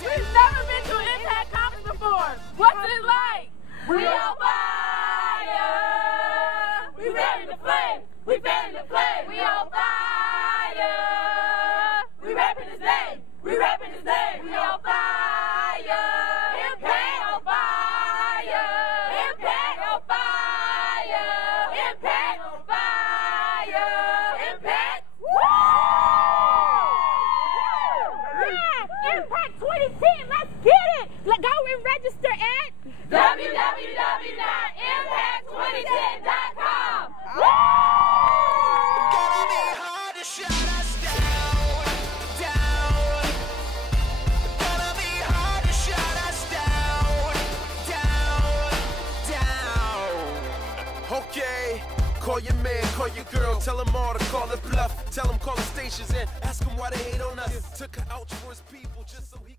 We've never been to an Impact Conference before. What's it like? We on fire. We ready to flame. We ready to flame. We on fire. We repping his name. We repping his name. We on fire. Impact on fire. Impact on fire. Impact on fire. Impact. Woo! Yeah, Impact 2010. Let's get it. Go and register at www.impact2010.com. Woo! Gonna be hard to shut us down, down. Gonna be hard to shut us down, down, down. Okay, call your man, call your girl, tell them all to call it bluff. Tell them call the stations and ask them why they hate on us. Took her out for his people just so he